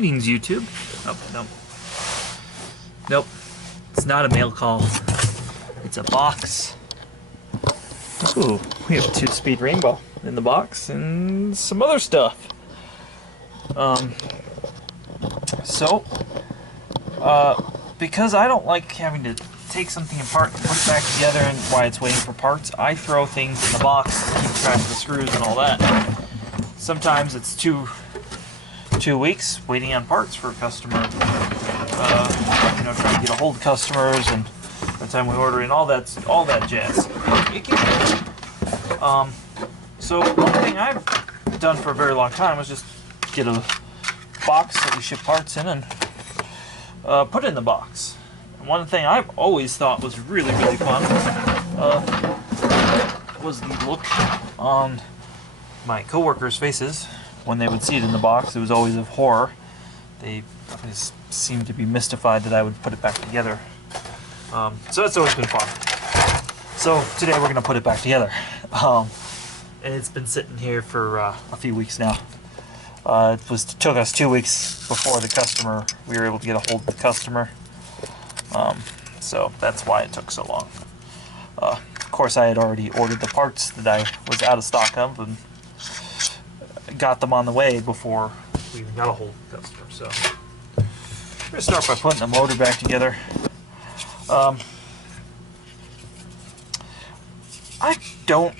Greetings, YouTube. Oh, no. Nope. It's not a mail call. It's a box. Ooh, we have a 2-speed rainbow in the box and some other stuff. Because I don't like having to take something apart and put it back together and while it's waiting for parts, I throw things in the box to keep track of the screws and all that. Sometimes it's two weeks waiting on parts for a customer. Trying to get a hold of customers, and by the time we order in all that jazz. It can so one thing I've done for a very long time was just get a box that we ship parts in and put it in the box. And one thing I've always thought was really, really fun was the look on my coworkers' faces when they would see it in the box. It was always of horror. They always seemed to be mystified that I would put it back together. So that's always been fun. So today we're going to put it back together. And it's been sitting here for a few weeks now. It took us 2 weeks before we were able to get a hold of the customer. So that's why it took so long. Of course, I had already ordered the parts that I was out of stock of and got them on the way before we even got a hold of the customer. So we're going to start by putting the motor back together. I don't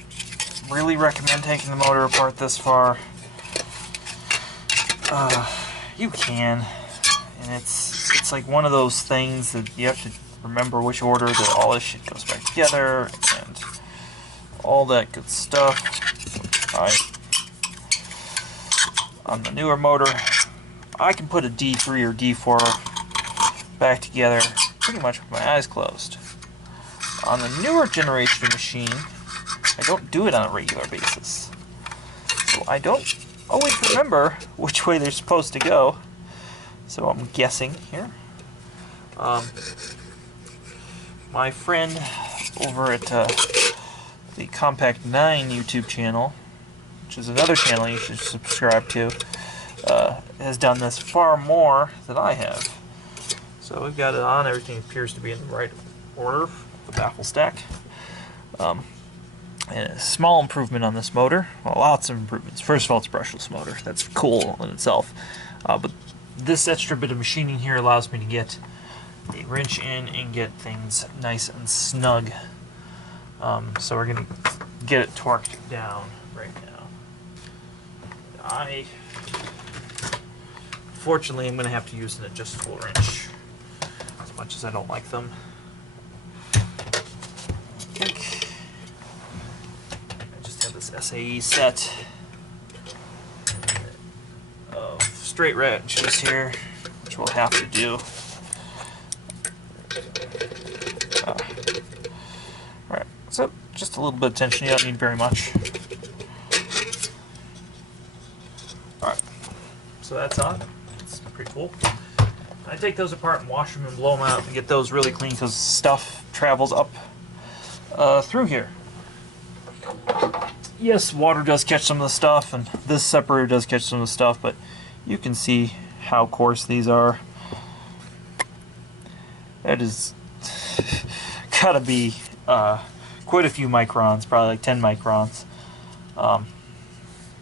really recommend taking the motor apart this far. You can, and it's like one of those things that you have to remember which order that all this shit goes back together and all that good stuff. Alright. On the newer motor, I can put a D3 or D4 back together pretty much with my eyes closed. On the newer generation machine, I don't do it on a regular basis. So I don't always remember which way they're supposed to go. So I'm guessing here. My friend over at the Compact 9 YouTube channel, which is another channel you should subscribe to, has done this far more than I have. So we've got it on. Everything appears to be in the right order. The baffle stack. And a small improvement on this motor. Well, lots of improvements. First of all, it's a brushless motor. That's cool in itself. But this extra bit of machining here allows me to get a wrench in and get things nice and snug. So we're going to get it torqued down right now. Fortunately, I'm going to have to use an adjustable wrench, as much as I don't like them. I just have this SAE set of straight wrenches here, which we'll have to do. Alright, so just a little bit of tension, you don't need very much. Alright, so that's on. It's pretty cool. I take those apart and wash them and blow them out and get those really clean because stuff travels up through here. Yes, water does catch some of the stuff, and this separator does catch some of the stuff, but you can see how coarse these are. That is gotta be quite a few microns, probably like 10 microns.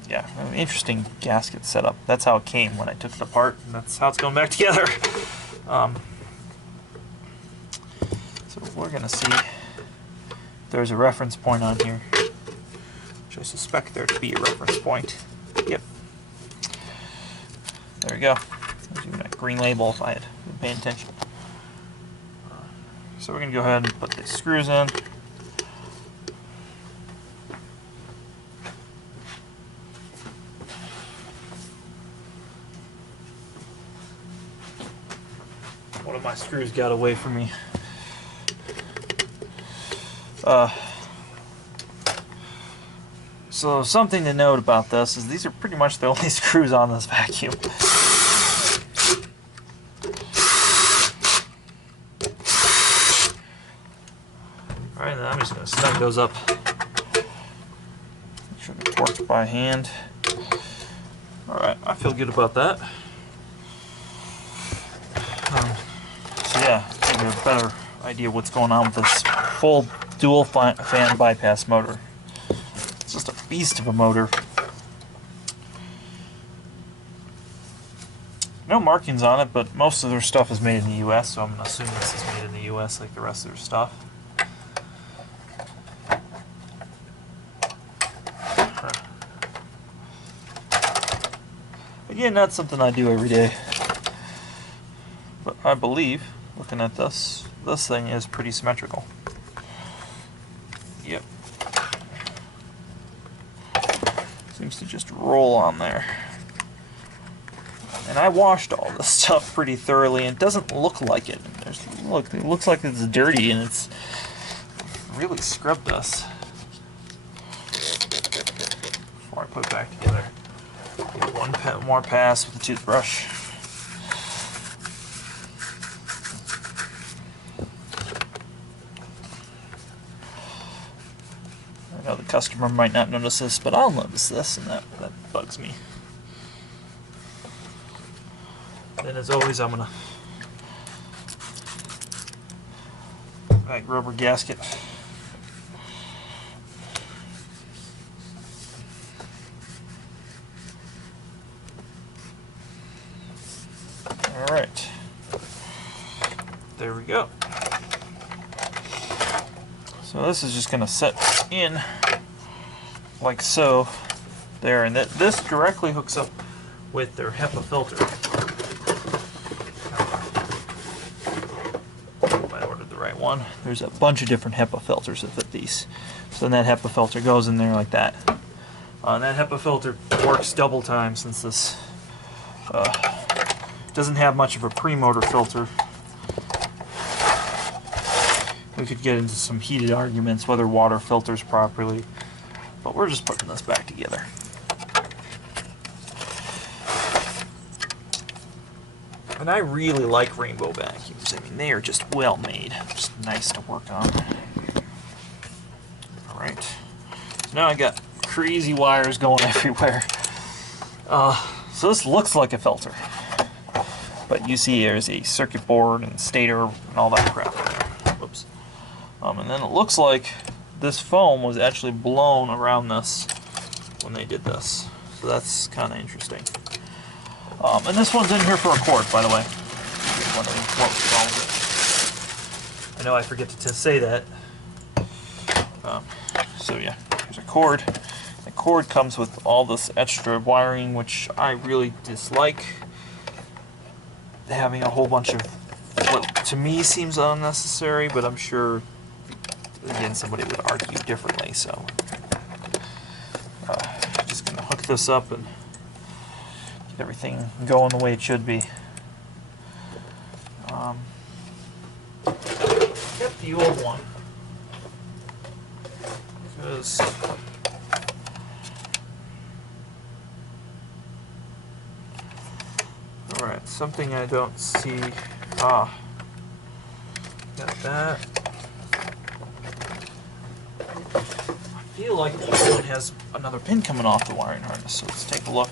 Yeah, interesting gasket setup. That's how it came when I took it apart, and that's how it's going back together. So we're gonna see. There's a reference point on here, which I suspect there to be a reference point. Yep. There we go. There's even a green label if I had been paying attention. So we're going to go ahead and put the screws in. One of my screws got away from me. So something to note about this is these are pretty much the only screws on this vacuum. Alright, then I'm just going to snug those up. Make sure they're torqued by hand. Alright, I feel good about that. yeah, give you a better idea what's going on with this full dual fan bypass motor. It's just a beast of a motor. No markings on it, but most of their stuff is made in the US, so I'm going to assume this is made in the US like the rest of their stuff. Again, not something I do every day. But I believe, looking at this thing is pretty symmetrical. Yep. Seems to just roll on there. And I washed all this stuff pretty thoroughly, and it doesn't look like it. Look, it looks like it's dirty, and it's really scrubbed this. Before I put it back together. Get one more pass with the toothbrush. I know the customer might not notice this, but I'll notice this, and that bugs me. Then, as always, I'm gonna back rubber gasket. All right, there we go. So this is just gonna set in like so, there, and this directly hooks up with their HEPA filter. One. There's a bunch of different HEPA filters that fit these. So then that HEPA filter goes in there like that. And that HEPA filter works double time, since this doesn't have much of a pre-motor filter. We could get into some heated arguments whether water filters properly, but we're just putting this back together. And I really like Rainbow vacuums. I mean, they are just well made. Just nice to work on. Alright. So now I got crazy wires going everywhere. So this looks like a filter. But you see there's a circuit board and stator and all that crap in there. Whoops. And then it looks like this foam was actually blown around this when they did this. So that's kind of interesting. And this one's in here for a cord, by the way. I know I forget to say that. So yeah, here's a cord. The cord comes with all this extra wiring, which I really dislike. Having a whole bunch of what to me seems unnecessary, but I'm sure, again, somebody would argue differently. So just gonna hook this up and everything going the way it should be. Kept the old one because alright, something I don't see. Got that. I feel like it has another pin coming off the wiring harness, so let's take a look.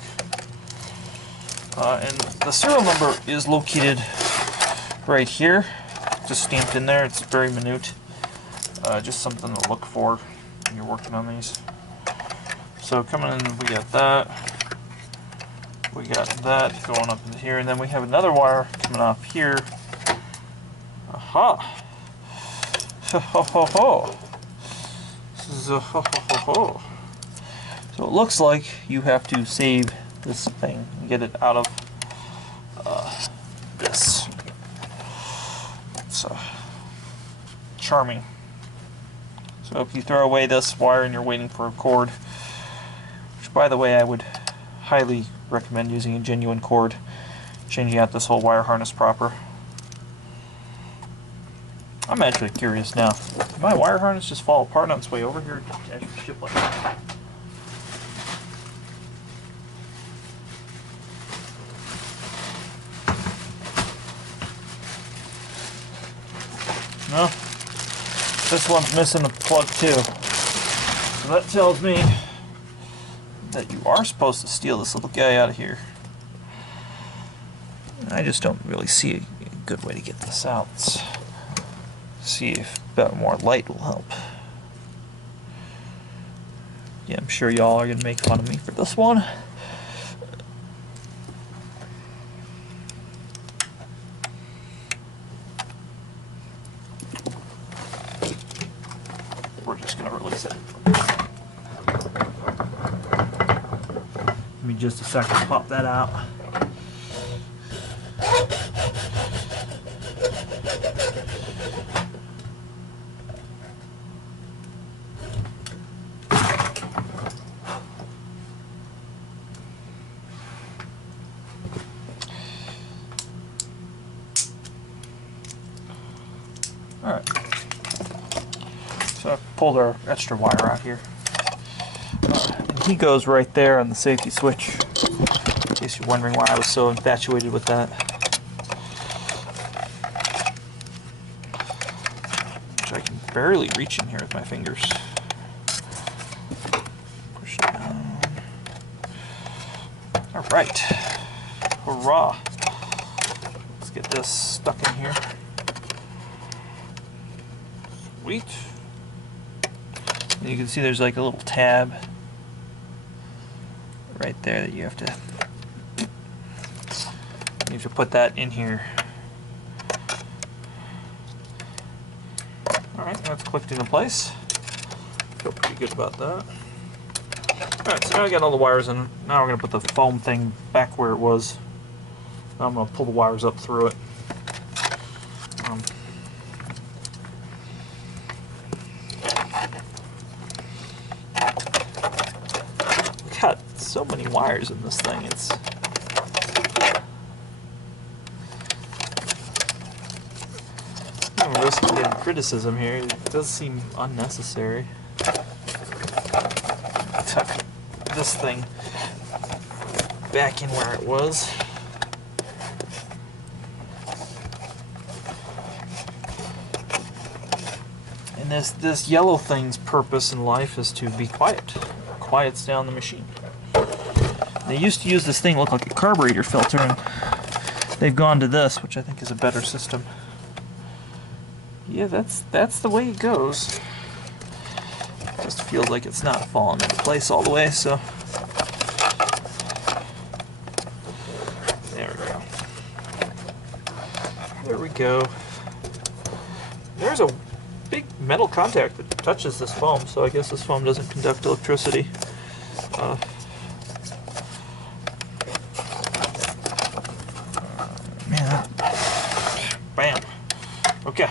And the serial number is located right here, just stamped in there. It's very minute, just something to look for when you're working on these. So coming in, we got that, we got that going up into here, and then we have another wire coming off here. Aha! Ho ho ho ho! This is a ho ho ho ho. So it looks like you have to save this thing and get it out of this. It's charming. So if you throw away this wire and you're waiting for a cord, which by the way I would highly recommend using a genuine cord, changing out this whole wire harness proper. I'm actually curious now. Did my wire harness just fall apart on its way over here? Actually ship like that. No, this one's missing a plug too. So that tells me that you are supposed to steal this little guy out of here. I just don't really see good way to get this out. Let's see if a bit more light will help. Yeah, I'm sure y'all are going to make fun of me for this one. We're just going to release it. Give me just a second to pop that out. Alright, so I pulled our extra wire out here. And he goes right there on the safety switch, in case you're wondering why I was so infatuated with that. Which I can barely reach in here with my fingers. Push down. Alright, hurrah! Let's get this stuck in here. Sweet. And you can see there's like a little tab right there that you have to put that in here. Alright, that's clicked into place. Feel pretty good about that. Alright, so now I got all the wires in. Now we're going to put the foam thing back where it was. Now I'm going to pull the wires up through it. Got so many wires in this thing. It's I'm risking getting criticism here. It does seem unnecessary. Tuck this thing back in where it was. And this yellow thing's purpose in life is to be quiet. Quiets down the machine. They used to use this thing look like a carburetor filter, and they've gone to this, which I think is a better system. Yeah, that's the way it goes. It just feels like it's not falling into place all the way, so there we go. There we go. There's a big metal contact that touches this foam, so I guess this foam doesn't conduct electricity. Man, bam. Okay,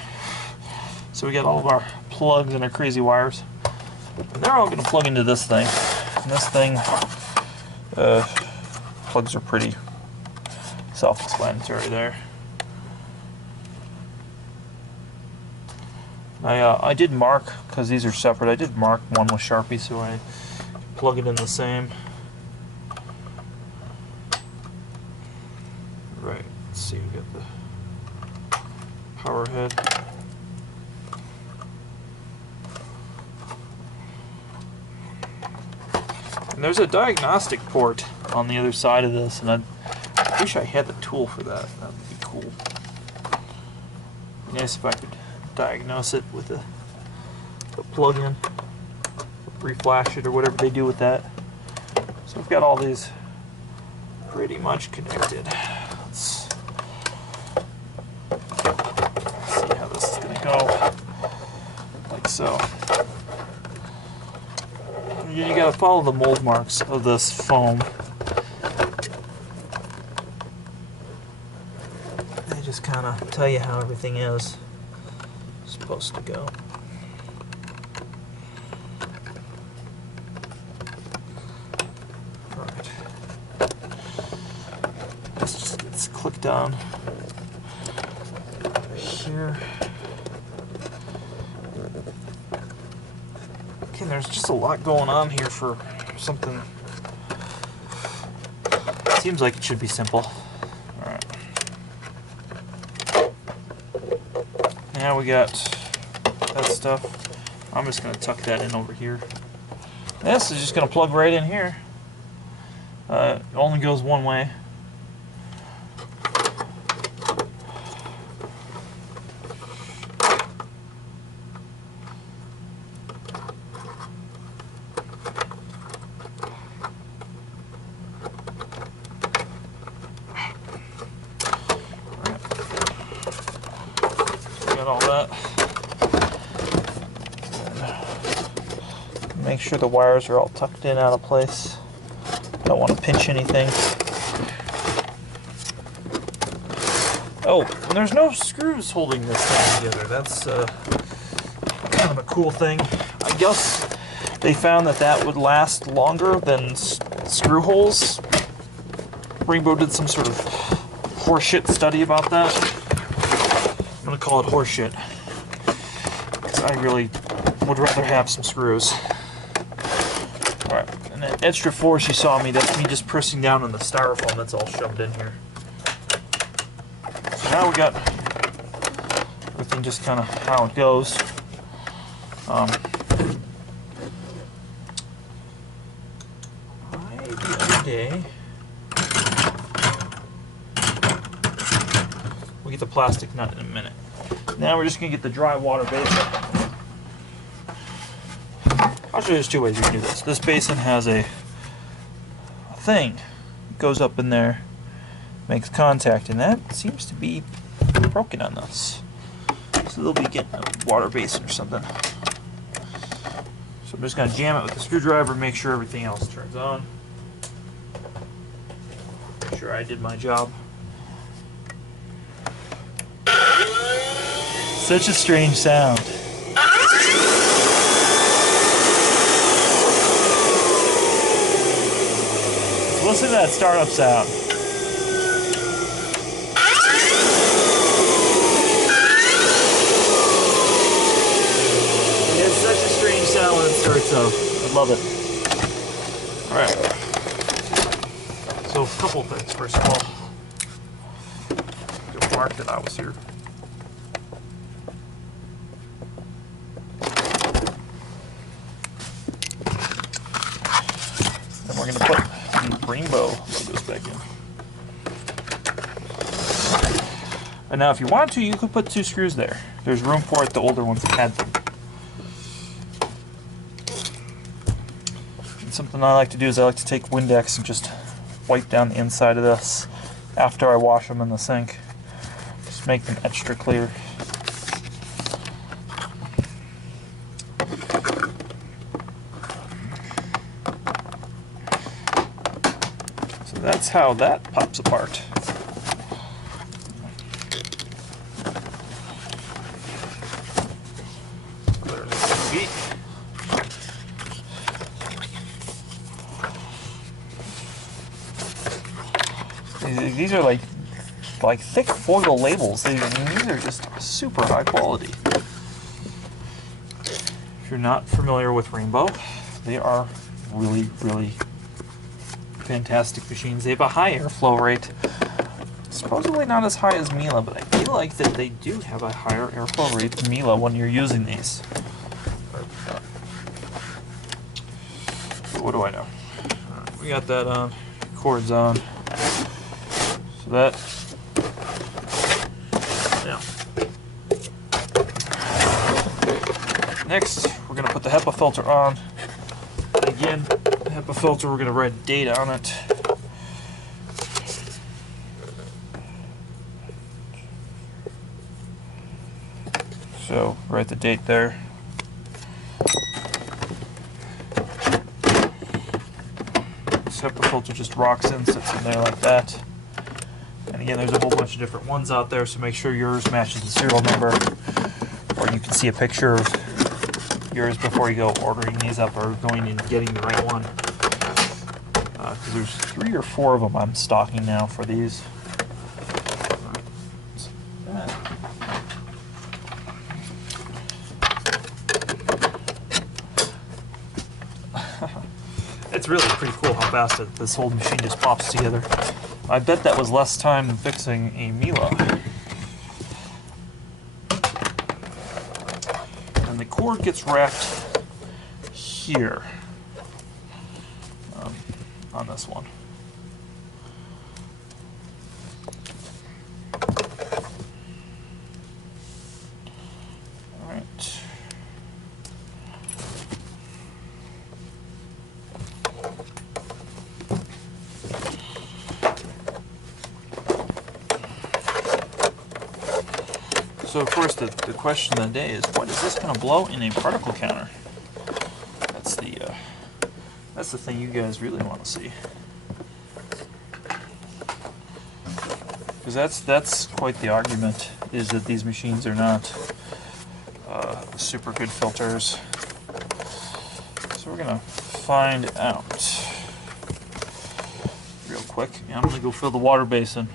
so we got all of our plugs and our crazy wires. And they're all going to plug into this thing. And this thing, plugs are pretty self-explanatory there. I did mark, because these are separate, I did mark one with Sharpie so I plug it in the same. Right, let's see, we got the power head. And there's a diagnostic port on the other side of this, and I wish I had the tool for that. That would be cool. Nice if I could diagnose it with a plug-in, reflash it, or whatever they do with that. So we've got all these pretty much connected. Let's see how this is going to go. Like so. You got to follow the mold marks of this foam. They just kind of tell you how everything is supposed to go. Alright. Let's click down here. Okay, there's just a lot going on here for something. Seems like it should be simple. Alright. Now we got that stuff. I'm just going to tuck that in over here. This is just going to plug right in here. It only goes one way. Make sure the wires are all tucked in out of place. Don't want to pinch anything. Oh, and there's no screws holding this thing together. That's kind of a cool thing. I guess they found that that would last longer than screw holes. Rainbow did some sort of horseshit study about that. I'm gonna call it horseshit, because I really would rather have some screws. Alright, and that extra force you saw me, that's me just pressing down on the styrofoam that's all shoved in here. So now we got everything just kind of how it goes. The other day, we'll get the plastic nut in a minute. Now we're just going to get the dry water basin. I'll show you there's two ways you can do this. This basin has a thing. It goes up in there, makes contact, and that seems to be broken on this. So they'll be getting a water basin or something. So I'm just going to jam it with the screwdriver, make sure everything else turns on. Make sure I did my job. Such a strange sound. Listen to that startup sound. It's such a strange sound when it starts up. I love it. Alright. So a couple things. First of all, good mark that I was here. Then we're going to put the Rainbow logos back in. And now if you want to, you could put 2 screws there. There's room for it. The older ones had them. And something I like to do is I like to take Windex and just wipe down the inside of this after I wash them in the sink. Just make them extra clear. So that's how that pops apart. These are like thick foil labels. These are just super high quality. If you're not familiar with Rainbow, they are really, really fantastic machines. They have a high airflow rate. Supposedly not as high as Miele, but I feel like that they do have a higher airflow rate than Miele when you're using these. So what do I know? We got that on, cords on. So that, yeah. Next, we're going to put the HEPA filter on. And again, the HEPA filter, we're going to write a date on it. So, write the date there. This HEPA filter just rocks in, sits in there like that. And again, there's a whole bunch of different ones out there, so make sure yours matches the serial number, or you can see a picture of yours before you go ordering these up or going and getting the right one. Because there's 3 or 4 of them I'm stocking now for these. It's really pretty cool how fast this whole machine just pops together. I bet that was less time than fixing a Miele. And the cord gets wrapped here on this one. All right. So of course the question of the day is, what is this going to blow in a particle counter? That's the That's the thing you guys really want to see. Because that's quite the argument, is that these machines are not super good filters. So we're going to find out real quick. I'm going to go fill the water basin.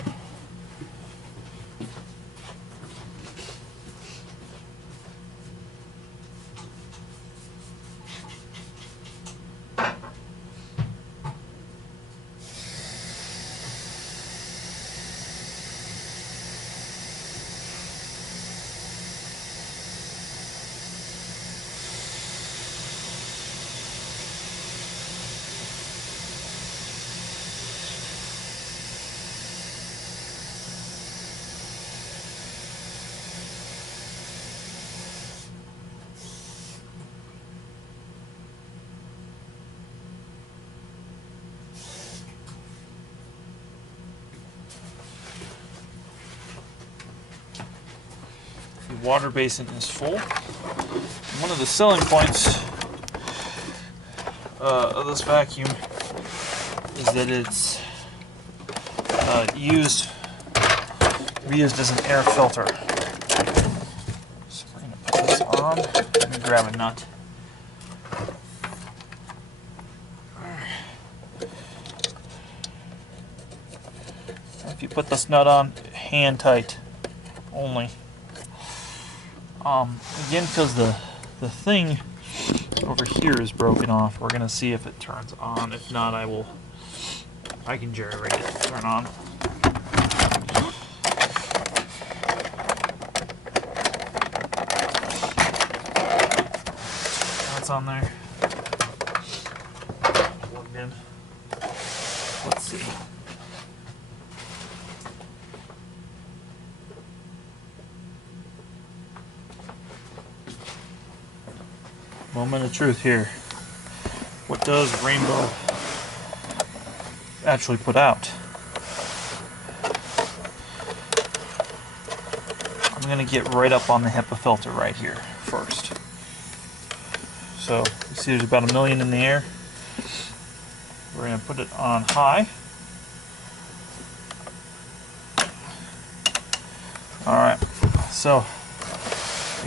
The water basin is full. One of the selling points of this vacuum is that it's reused as an air filter. So we're going to put this on. Let me grab a nut. If you put this nut on, hand tight only. Again, because the thing over here is broken off, we're gonna see if it turns on. If not, I can jerry-rig it to turn on. That's on there. Plugged in. Let's see. Moment of truth here. What does Rainbow actually put out? I'm going to get right up on the HEPA filter right here first. So you see there's about 1 million in the air. We're going to put it on high. Alright, so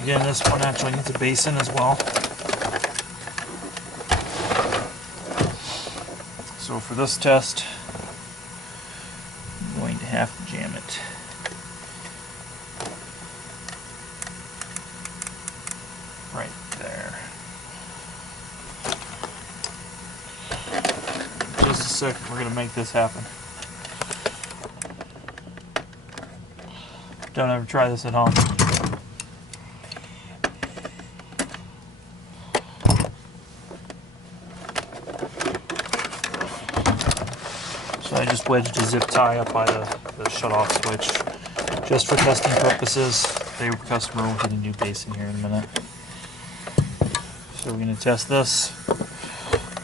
again, this one actually needs a basin as well. So for this test, I'm going to have to jam it. Right there. In just a second, we're going to make this happen. Don't ever try this at home. I just wedged a zip tie up by the shut-off switch just for testing purposes. The customer will get a new basin here in a minute. So we're going to test this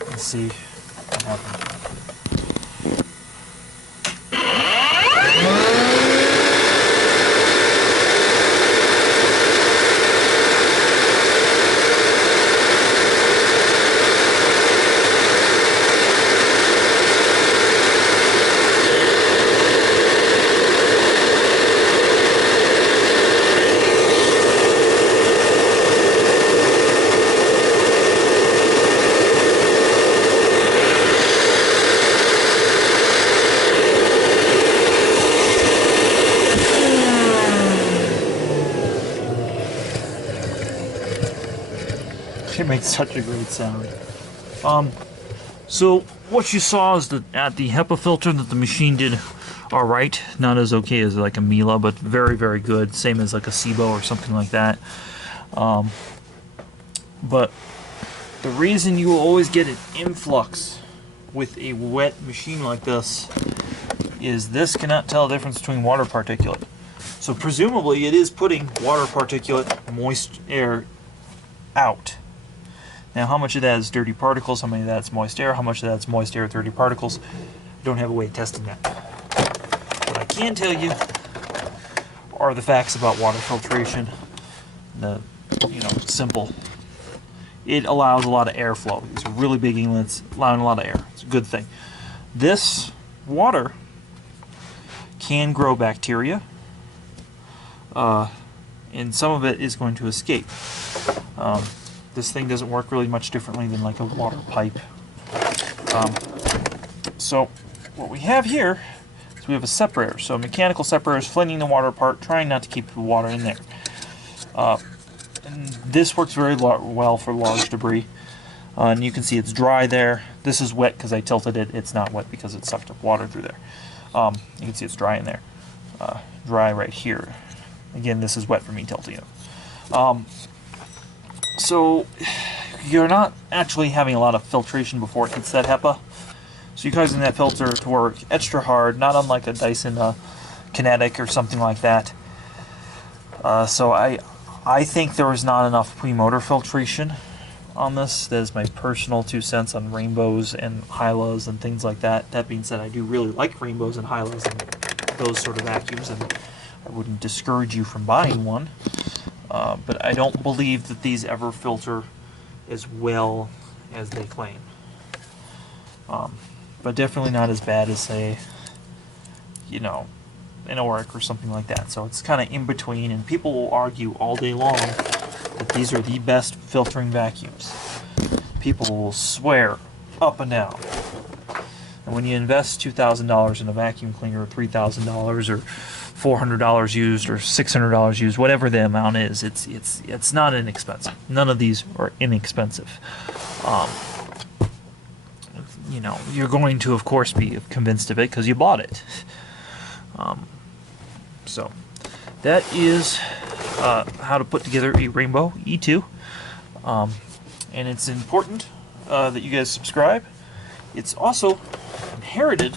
and see what happens. It makes such a great sound. So what you saw is that at the HEPA filter that the machine did alright. Not as okay as like a Miele, but very, very good. Same as like a Sebo or something like that. But the reason you will always get an influx with a wet machine like this is this cannot tell the difference between water particulate. So presumably it is putting water particulate, moist air out. Now how much of that is dirty particles, how many of that's moist air, how much of that's moist air, dirty particles, I don't have a way of testing that. What I can tell you are the facts about water filtration. The simple it allows a lot of airflow. These are really big inlets, allowing a lot of air. It's a good thing. This water can grow bacteria, and some of it is going to escape. This thing doesn't work really much differently than like a water pipe. So what we have here is we have a separator. So a mechanical separator is flinging the water apart, trying not to keep the water in there. And this works very well for large debris. And you can see it's dry there. This is wet because I tilted it. It's not wet because it sucked up water through there. You can see it's dry in there. Dry right here. Again, this is wet for me tilting it. So you're not actually having a lot of filtration before it hits that HEPA. So you're causing that filter to work extra hard, not unlike a Dyson Kinetic or something like that. So I think there was not enough pre-motor filtration on this. That is my personal 2 cents on rainbows and Hylas and things like that. That being said, I do really like rainbows and Hylas and those sort of vacuums, and I wouldn't discourage you from buying one. But I don't believe that these ever filter as well as they claim. But definitely not as bad as, say, you know, an Oreck or something like that. So it's kind of in between, and people will argue all day long that these are the best filtering vacuums. People will swear up and down. And when you invest $2,000 in a vacuum cleaner, or $3,000, or $400 used, or $600 used, whatever the amount is, it's not inexpensive. None of these are inexpensive. You know, you're going to, of course, be convinced of it because you bought it. So that is how to put together a Rainbow E2. And it's important that you guys subscribe. It's also inherited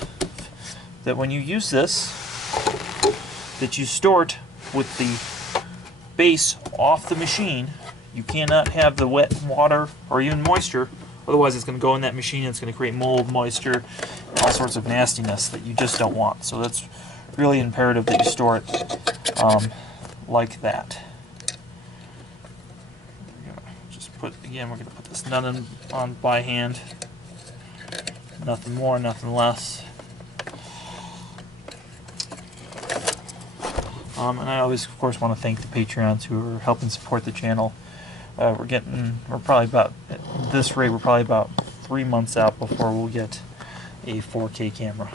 that when you use this, that you store it with the base off the machine. You cannot have the wet water or even moisture, otherwise it's going to go in that machine and it's going to create mold, moisture, all sorts of nastiness that you just don't want. So that's really imperative that you store it like that. We're going to put this nut on by hand. Nothing more, nothing less. And I always, of course, want to thank the Patreons who are helping support the channel. We're probably about, at this rate, we're probably about 3 months out before we'll get a 4K camera.